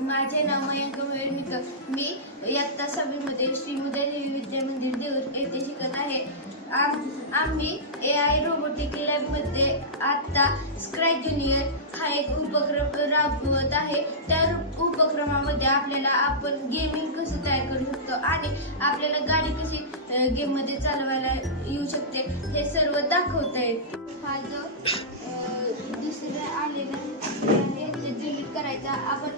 माझे नाव मयंक वेळणकर. मी इयत्ता 6वी मध्ये श्री मुदयदेवी विद्या मंदिर देऊर येथे शिकत आहे. आम्ही AI रोबोटिक लॅब मध्ये आता स्क्रॅच ज्युनियर हा एक उपक्रम राबवत आहे. त्या उपक्रमामध्ये आपल्याला आपण गेमिंग कसं तयार करू शकतो आणि आपल्याला गाडी कशी गेम मध्ये चालवायला येऊ शकते हे सर्व दाखवत आहे. हा जो दुसरा आलेला आहे ते डिलीट करायचा. आपण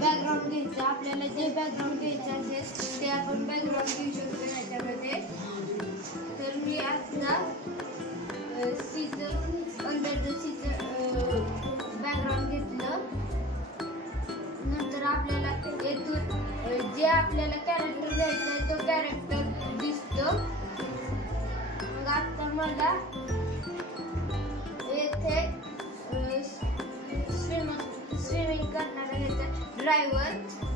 बॅकग्राऊंड घ्यायचा. आपल्याला जे बॅकग्राऊंड घ्यायचं असेल ते आपण बॅकग्राऊंड घेऊ शकतो याच्यामध्ये. तर मी आता सीचं अंडर बॅकग्राऊंड घेतलं. नंतर आपल्याला येथून जे आपल्याला कॅरेक्टर घ्यायचं आहे तो कॅरेक्टर दिसतो. मग आता मला येथे स्विमिंग करणारा घ्यायचा ड्रायव्हर.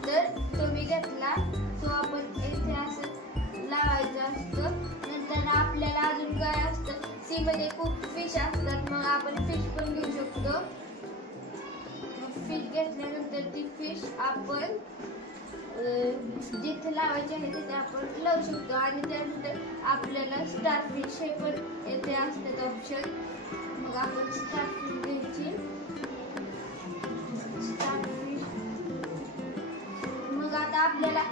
तर तो मी घेतला. तो आपण येथे असं लावायचा असतो. नंतर आपल्याला अजून काय असतं, सी मध्ये खूप फिश असतात. मग आपण फिश पण घेऊ शकतो. फिश घेतल्यानंतर ती फिश आपण जिथे लावायची आहे तिथे आपण लावू शकतो. आणि त्यानंतर आपल्याला स्टार फिश हे पण येथे असतात ऑप्शन. मग आपण स्टार फिश घ्यायची. Star fish. मग आता आपल्याला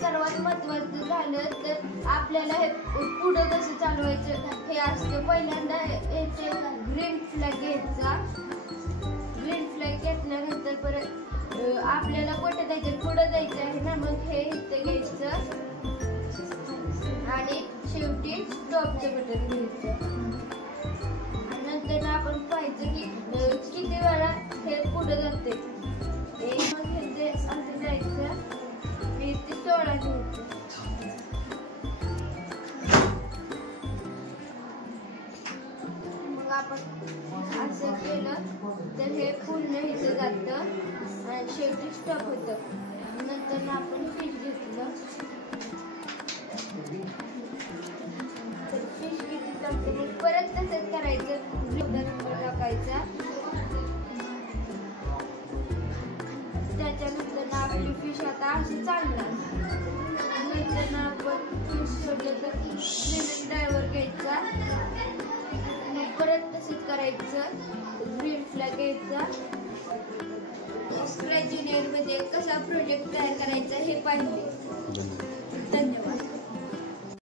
सर्वात महत्त्वाचं झालं तर आपल्याला हे पुढं कसं चालवायचं हे असतं. पहिल्यांदा याचे ग्रीन फ्लॅग घ्यायचा. ग्रीन फ्लॅग घेतल्यानंतर परत आपल्याला कुठे जायचं, पुढं जायचं आहे ना, मग हे इथं घ्यायचं आणि शेवटी स्टॉपचं बटन घ्यायचं. नंतर आपण पाहायचं की किती वेळा हे पुढं जाते. मग हे असं जायचं. हे ते 16 घ्यायचं. मग आपण असं केलं तर हे पूर्ण इथं जातं आणि शेवटी स्टॉप होतं. नंतर आपण फिश घेतलं. तर फिश घेतल्यानंतर मग परत तसंच करायचं. नंबर टाकायचा. त्याच्यानंतर आपली फिश आता अशी चालणार. नंतर आपण फिश सोडलं तर स्विमिंग ड्रायव्हर घ्यायचा. मग परत तसंच करायचं. ग्रीन फ्लॅग घ्यायचा. स्क्रॅच ज्युनियर मध्ये कसा प्रोजेक्ट तयार करायचा हे पाहिजे.